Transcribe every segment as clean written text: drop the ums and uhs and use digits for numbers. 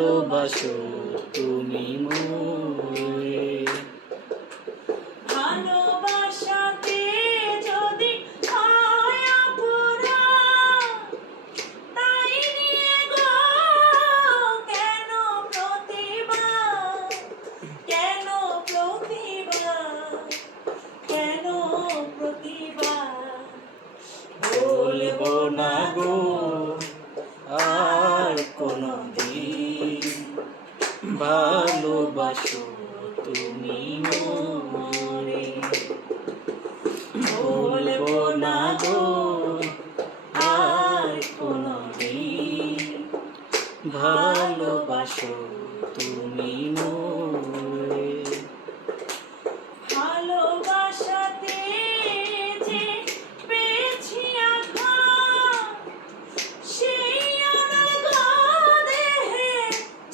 ভালোবাসো তুমি মোরে। ভালোবাসাতে যদি হয় অপরাধ, তাই নিয়ে গো কেন প্রতিবাদ, কেন প্রতিবাদ, কেন প্রতিবাদ? বলবো না গো আর কোনদিন, ভালোবাসো তুমি মোরে। বলবো না গো আর কোনদিন, ভালোবাসো তুমি মোরে। ভালোবাসাতে যে পেয়েছি আঘাত, সেই অনর্গ দেহে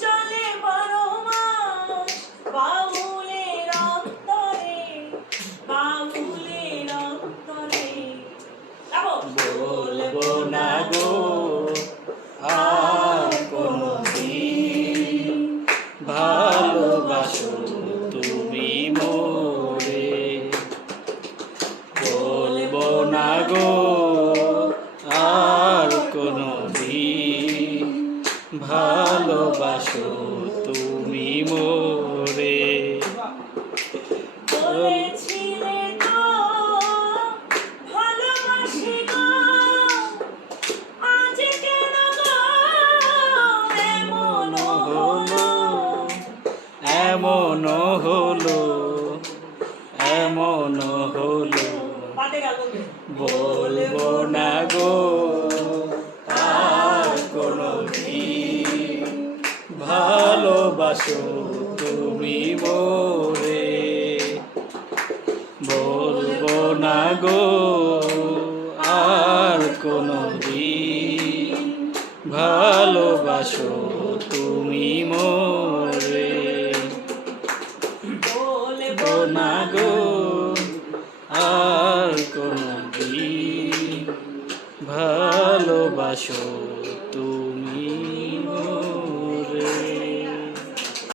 চলে বারো মাস। বাউলের অন্তরে, বাউলের অন্তরে। বলবো না গো আর কোনদিন, ভালোবাসো তুমি মোরে। বলবো না গো আর কোনদিন, ভালোবাসো তুমি মোরে। বলেছিলে তো ভালোবাসি গো, আজ কেন গো এমন হলো? এমন হলো, এমন হলো। বলবো না গো আর কোনদিন, ভালোবাসো তুমি মোরে। বলবো না গো আর কোনদিন, ভালোবাসো তুমি মোরে। বলবো না গো আর কোনদিন, ভালোবাসো তুমি